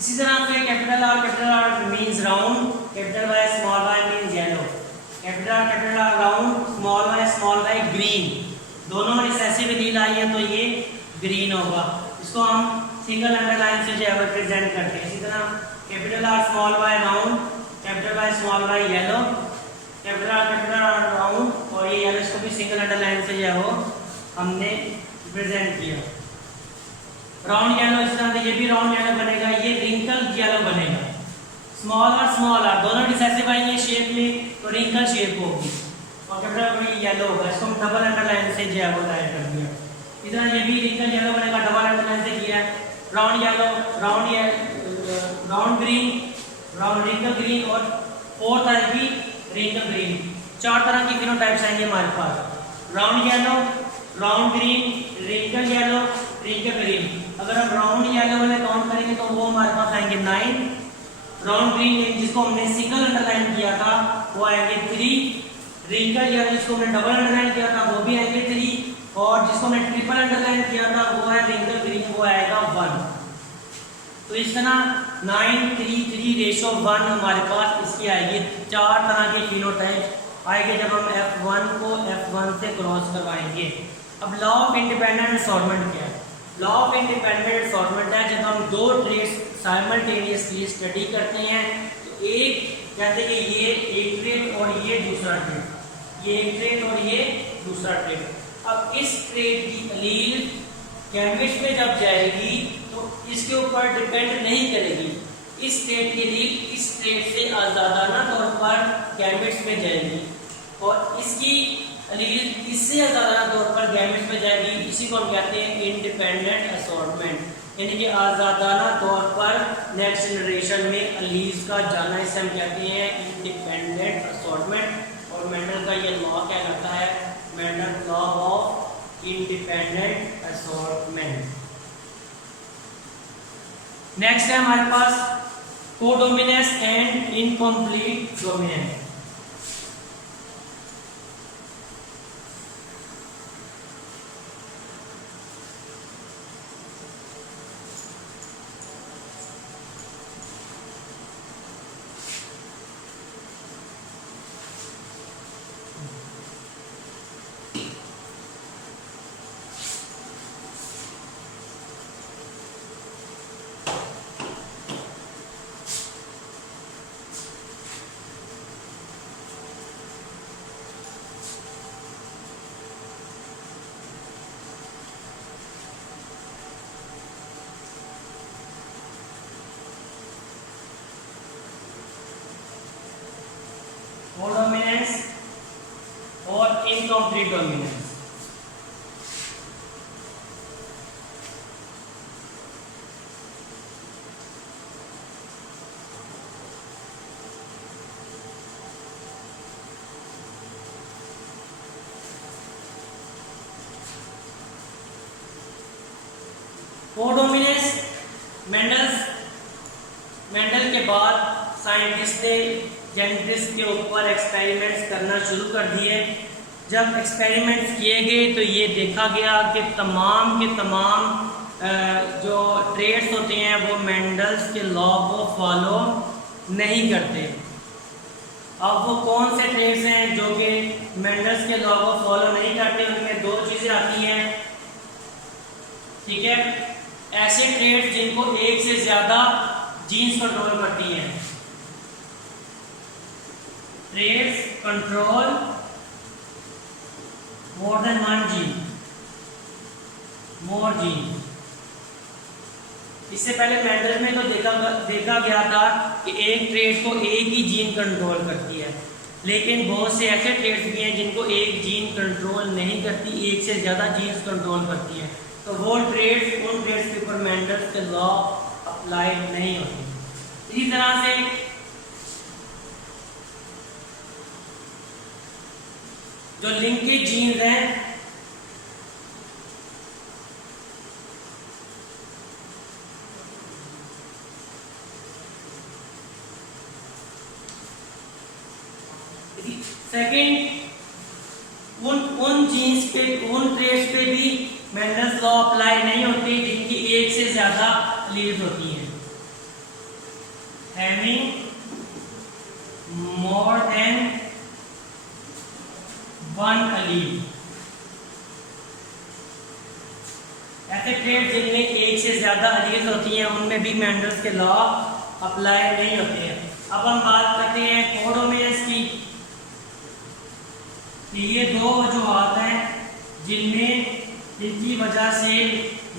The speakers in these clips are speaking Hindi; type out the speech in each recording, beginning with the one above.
इसी तरह से capital R means round, capital Y means yellow, capital R round, small Y green. दोनों रिसेसिव एलील आई है तो ये ग्रीन होगा। इसको हम सिंगल अंडरलाइन से जो है रिप्रेजेंट करते हैं। इसी तरह capital R small Y round, capital Y small Y yellow, capital R round और ये येलो, इसको भी सिंगल अंडरलाइन से जो है वो हमने रिप्रेजेंट किया। राउंड येलो, इस तरह से ये भी राउंड येलो बनेगा, ये रिंकल येलो बनेगा। स्मॉल आर दोनों रिसेसिव आएंगे शेप में तो रिंकल शेप होगी और कैपिटल येलो होगा। इसको हम डबल अंडरलाइन से जो है वो टाइप कर दिया। इस तरह ये भी रिंकल येलो बनेगा, डबल अंडरलाइन से किया है। Round yellow, round green, round wrinkle green और फोर्थ है भी रिंकल ग्रीन। चार तरह की फिनोटाइप्स आएंगे हमारे पास, round yellow, round green, wrinkle yellow, wrinkle green. अगर हम राउंड येलो वाले काउंट करेंगे तो वो हमारे पास आएंगे 9, राउंड ग्रीन जिसको हमने सिंगल अंडरलाइन किया था वो आएंगे 3, रिंकल येलो जिसको हमने डबल अंडरलाइन किया था वो भी आएंगे 3 और जिसको हमने ट्रिपल अंडरलाइन किया था वो है रिंकल ग्रीन, वो आएगा 1। तो इस तरह 9, 3, 3 रेशो 1 हमारे पास इसकी आएगी। चार तरह के फिनोटाइप आएंगे जब हम F1 को F1 से क्रॉस करवाएंगे। अब लॉ ऑफ इंडिपेंडेंट असॉर्टमेंट क्या है? लॉ ऑफ इंडिपेंडेंट असॉर्टमेंट है जब हम दो ट्रेड्स साइमल्टेनियसली स्टडी करते हैं तो एक कहते हैं कि ये एक ट्रेड और ये दूसरा ट्रेड, ये एक ट्रेड और ये दूसरा ट्रेड। अब इस ट्रेड की एलील गैमेट्स में जब जाएगी तो इसके ऊपर डिपेंड नहीं करेगी। इस ट्रेड की एलील इस ट्रेड से आजादाना तौर पर गैमेट्स में जाएगी और इसकी एलील इससे आजादाना तौर पर गैमेट्स में जाएगी। इसी को हम कहते हैं इंडिपेंडेंट असॉर्टमेंट, यानी कि आजादाना तौर पर नेक्स्ट जनरेशन में एलील्स का जाना, इसे हम कहते हैं इंडिपेंडेंट असॉर्टमेंट। और मेंडल का ये लॉ क्या कहता है? Mendel law of independent assortment. Next है हमारे पास codominance and incomplete dominance. Codominance और इनकम्प्लीट डोमिनेंस। कोडोमिनेंस मेंडल के बाद साइंटिस्ट ने जेनेटिक्स के ऊपर एक्सपेरिमेंट्स करना शुरू कर दिए। जब एक्सपेरिमेंट्स किए गए तो ये देखा गया कि तमाम के तमाम जो ट्रेड्स होते हैं वो मेंडल्स के लॉ को फॉलो नहीं करते। अब वो कौन से ट्रेड्स हैं जो कि मेंडल्स के लॉ को फॉलो नहीं करते? उनमें दो चीज़ें आती हैं, ठीक है। ऐसे ट्रेड्स जिनको एक से ज़्यादा जीन्स कंट्रोल करती हैं, traits control more than 1 gene, more gene. इससे पहले मेंडल में तो देखा गया था कि एक ट्रेड को एक ही जीन कंट्रोल करती है, लेकिन बहुत से ऐसे ट्रेड्स भी हैं जिनको एक जीन कंट्रोल नहीं करती, एक से ज़्यादा जीन्स कंट्रोल करती है। तो वो ट्रेड्स, उन ट्रेड्स के ऊपर मेंडल के लॉ अप्लाई नहीं होती। इसी तरह से जो लिंकेज जीन्स हैं, सेकंड उन जीन्स पे, उन ट्रेड्स पे भी मेंडल्स लॉ अप्लाई नहीं होती जिनकी एक से ज्यादा लीव्स होती हैं। Having more than one allele. ऐसे ट्रेड जिनमें एक से ज्यादा अलील होती हैं उनमें भी मेंडल्स के लॉ अप्लाई नहीं होते हैं। अब हम बात करते हैं कोडोमिनेंस की। ये दो वजूहात हैं जिनकी वजह से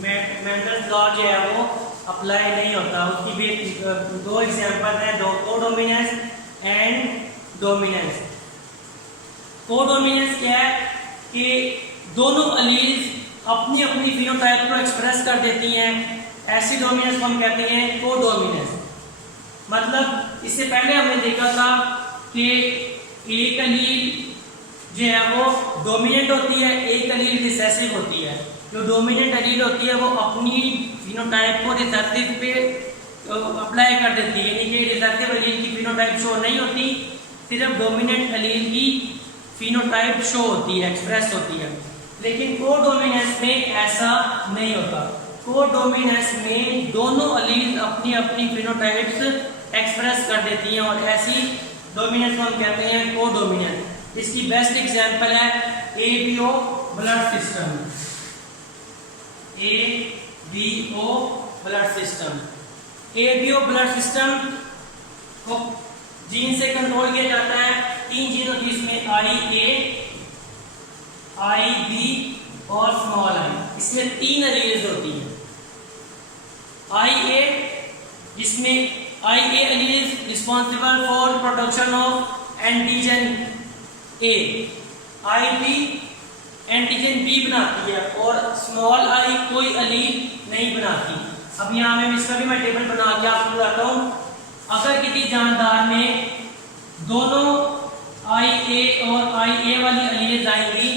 मेंडल्स लॉ जो है वो अप्लाई नहीं होता। उसकी भी दो एग्जांपल हैं, दो कोडोमिनेंस एंड डोमिनेंस। कोडोमिनेंस क्या है कि दोनों अलील्स अपनी अपनी फिनोटाइप को एक्सप्रेस कर देती हैं। ऐसी डोमिनेंस को हम कहते हैं कोडोमिनेंस। मतलब इससे पहले हमने देखा था कि एक अलील जो है वो डोमिनेंट होती है, एक अलील रिसेसिव होती है। जो डोमिनेंट अलील होती है वो अपनी फिनोटाइप को रिसेसिव पे अप्लाई कर देती है, यानी कि रिसेसिव अलील की फिनोटाइप शो नहीं होती, सिर्फ डोमिनेंट अलील की फिनोटाइप शो होती है, एक्सप्रेस होती है। लेकिन कोडोमिनेंस में ऐसा नहीं होता। कोडोमिनेंस में दोनों अलील अपनी अपनी फिनोटाइप्स एक्सप्रेस कर देती हैं और ऐसी डोमिनेंस को हम कहते हैं कोडोमिनेंस। इसकी बेस्ट एग्जांपल है ABO blood system. ABO blood system, ABO blood system को जीन से कंट्रोल किया जाता है। 3 जीन होती है इसमें, आई ए, आई बी और स्मॉल आई। इसमें 3 एलील्स होती हैं। आई ए, जिसमें I A allele responsible for production of antigen A, I B antigen B बनाती है और स्मॉल आई कोई एलील नहीं बनाती। अब यहाँ में इसका भी मैं टेबल बना के आपको बताता हूँ। अगर किसी जानदार में दोनों आई ए और आई ए वाली एलील्स आएंगी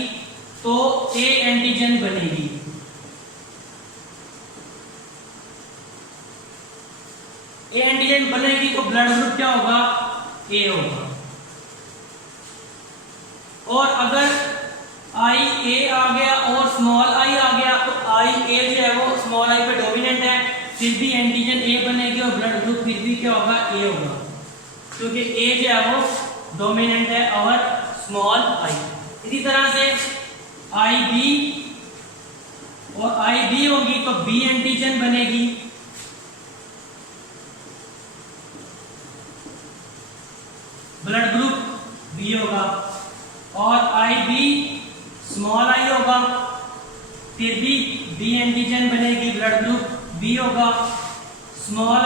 तो ए एंटीजन बनेगी। ए एंटीजन बनेगी तो ब्लड ग्रुप क्या होगा? ए होगा। और अगर आई ए आ गया और स्मॉल आई आ गया तो आई ए जो है वो स्मॉल आई पे डोमिनेंट है, फिर भी एंटीजन ए बनेगी और ब्लड ग्रुप फिर भी क्या होगा? ए होगा, क्योंकि ए जो है वो डोमिनेंट है और स्मॉल आई। इसी तरह से आई बी और आई बी होगी तो बी एंटीजन बनेगी। ब्लड ग्रुप बी होगा। और आई बी स्मॉल आई होगा, फिर भी बी एंटीजन बनेगी, ब्लड ग्रुप बी होगा। स्मॉल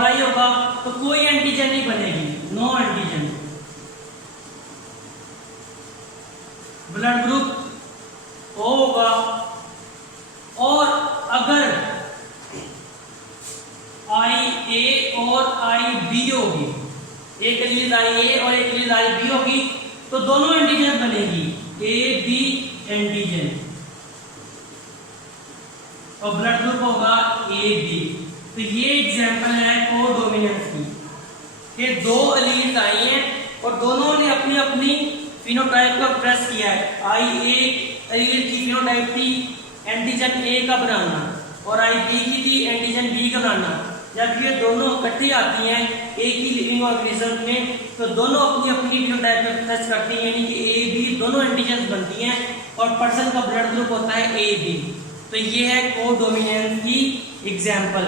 आई होगा तो कोई एंटीजन नहीं बनेगी, no antigen. Blood group O होगा। और अगर आई ए और आई बी होगी, एक एलील आई ए और एक एलील आई बी होगी तो दोनों एंटीजन बनेगी, ए बी एंटीजन, और ब्लड ग्रुप होगा ए बी। तो ये एग्जांपल है कोडोमिनेंस की, कि दो एलील आई हैं और दोनों ने अपनी अपनी फिनोटाइप को एक्सप्रेस किया है। आई ए एलील की फिनोटाइप थी एंटीजन ए का बनाना और आई बी की थी एंटीजन बी का बनाना। जब ये दोनों इकट्ठी आती हैं एक ही लिविंग ऑर्गेनिज्म में तो दोनों अपनी अपनी फिनोटाइप को एक्सप्रेस करती हैं, यानी कि ए बी दोनों एंटीजन बनती हैं और पर्सन का ब्लड ग्रुप होता है ए बी। तो ये है कोडोमिनेंस की एग्जांपल।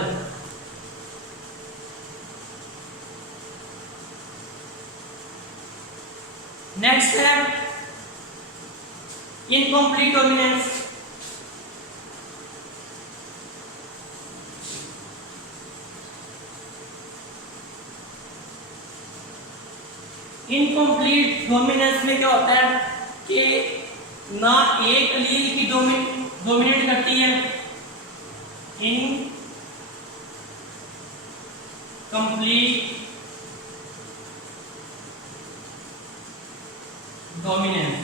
नेक्स्ट है इनकम्प्लीट डोमिनेंस। इनकम्प्लीट डोमिनेंस में क्या होता है कि ना एक एलील की डोमिनेट करती है, इनकम्प्लीट डोमिनेंस।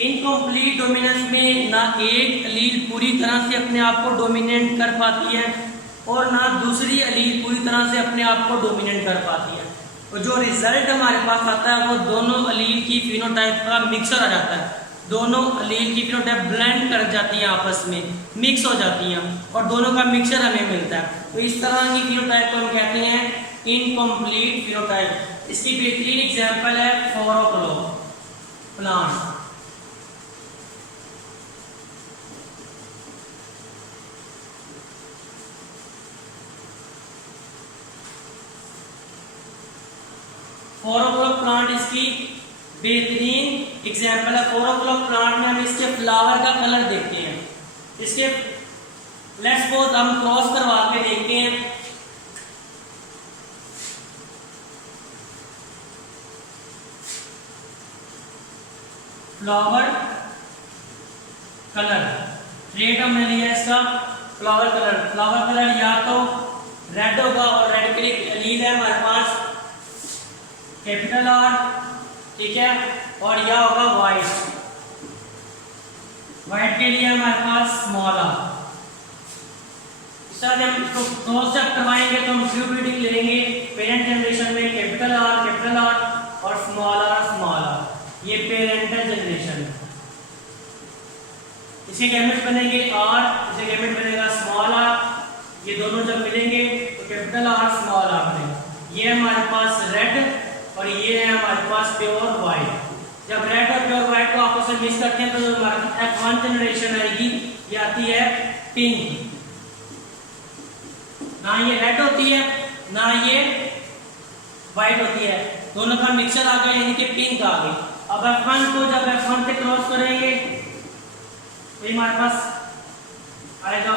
इनकम्प्लीट डोमिनेंस में ना एक एलील पूरी तरह से अपने आप को डोमिनेट कर पाती है और ना दूसरी एलील पूरी तरह से अपने आप को डोमिनेट कर पाती है। और जो रिजल्ट हमारे पास आता है वो दोनों एलील की फिनोटाइप का मिक्सचर आ जाता है। दोनों अलील की फिनोटाइप ब्लेंड कर जाती हैं, आपस में मिक्स हो जाती हैं और दोनों का मिक्सचर हमें मिलता है। तो इस तरह की फिनोटाइप को हम कहते हैं इनकम्प्लीट फिनोटाइप। इसकी बेहतरीन एग्जांपल है 4 o'clock plant. Four o'clock plant इसकी बेहतरीन एग्जाम्पल है। 4 o'clock प्लांट में हम इसके फ्लावर का कलर देखते हैं। इसके लेट्स सपोज हम क्रॉस करवा के देखते हैं। फ्लावर कलर रेट हमने लिया इसका फ्लावर कलर। फ्लावर कलर या तो रेड होगा और रेड के लिए अलील है हमारे पास कैपिटल आर, ठीक है, और यह होगा वाइट। वाइट के लिए हमारे पास स्मॉल आर। इस तरह से हम इसको क्रॉस चेक करवाएंगे तो हम ट्रू रीडिंग लेंगे पेरेंट जनरेशन में कैपिटल आर और स्मॉल आर। ये पेरेंटल जनरेशन है। इसके गैमेट्स बनेंगे आर, इसके गैमेट बनेगा स्मॉल आर। ये दोनों जब मिलेंगे तो कैपिटल आर स्मॉल आर बनेगा। ये हमारे पास रेड और ये है हमारे पास प्योर व्हाइट। जब रेड और प्योर व्हाइट को आपस में मिक्स करते हैं तो जो हमारी F1 जनरेशन आएगी ये आती है पिंक। ना ये रेड होती है ना ये व्हाइट होती है, दोनों का मिक्सचर आ गया यानी कि पिंक आ गई। अब F1 को जब F1 से क्रॉस करेंगे तो ये हमारे पास आएगा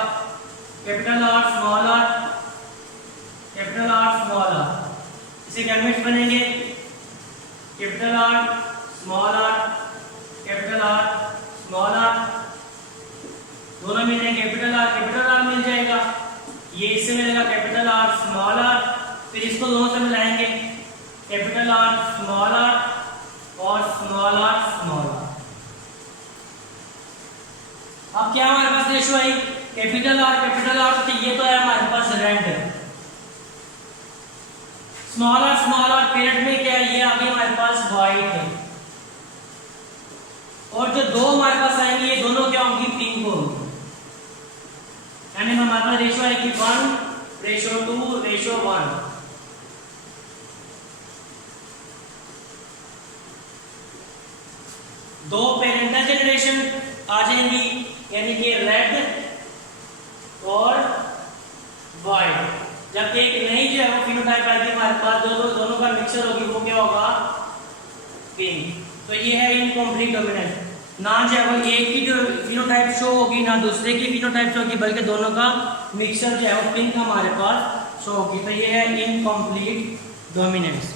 capital R small R, capital R small R. इसे गैमेट्स बनेंगे capital R small R, capital R small R. दोनों मिलेंगे कैपिटल आर मिल जाएगा। ये इससे मिलेगा कैपिटल आर स्मॉल आर, फिर इसको दोनों से मिलाएंगे कैपिटल आर स्मॉल आर और स्मॉल आर। अब क्या हमारे पास रेशो आई कैपिटल आर तो ये तो है हमारे पास रेड। स्मॉल आर पेरेंट में क्या है, ये आगे हमारे पास व्हाइट है। और जो दो हमारे पास आएंगे ये दोनों क्या होंगी पिंक होंगी। यानी हमारे पास रेशो आएगी 1:2:1। दो पेरेंटल जनरेशन आ जाएंगी यानी कि रेड और व्हाइट। जब एक नई जो है वो फिनोटाइप आएगी हमारे पास दोनों का मिक्सचर होगी, वो क्या होगा पिंक। तो ये है इनकम्प्लीट डोमिनेंस। ना जो है वो एक की जो फिनोटाइप शो होगी ना दूसरे की फिनोटाइप शो होगी, बल्कि दोनों का मिक्सचर जो है वो पिंक हमारे पास शो होगी। तो ये है इनकम्प्लीट डोमिनेंस।